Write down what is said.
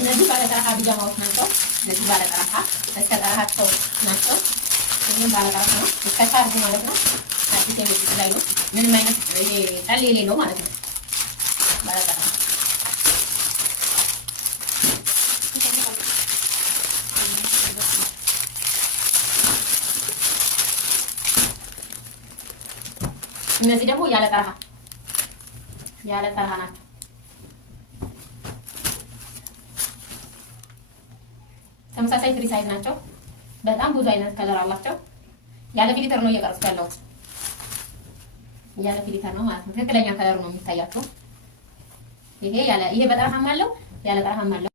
እነዚህ ባለጠረሃ ቢጃማዎች ናቸው። እነዚህ ባለጠረሃ እስከ ጠረሃቸው ናቸው። ይሄን ባለጠረሃ ነው እስከ ሻርብ ማለት ነው። አዲስ የቤት ላይ ነው። ምንም አይነት ይሄ ጠል የሌለው ማለት ነው። ባለጠረሃ እነዚህ ደግሞ ያለ ጠረሃ ናቸው። ተመሳሳይ ፍሪ ሳይዝ ናቸው። በጣም ብዙ አይነት ከለር አላቸው። ያለ ፊልተር ነው እየቀረጽኩ ያለሁት። ያለ ፊልተር ነው ማለት ነው። ትክክለኛ ከለሩ ነው የሚታያቸው። ይሄ በጠረሃም አለው ያለ ጠረሃም አለው።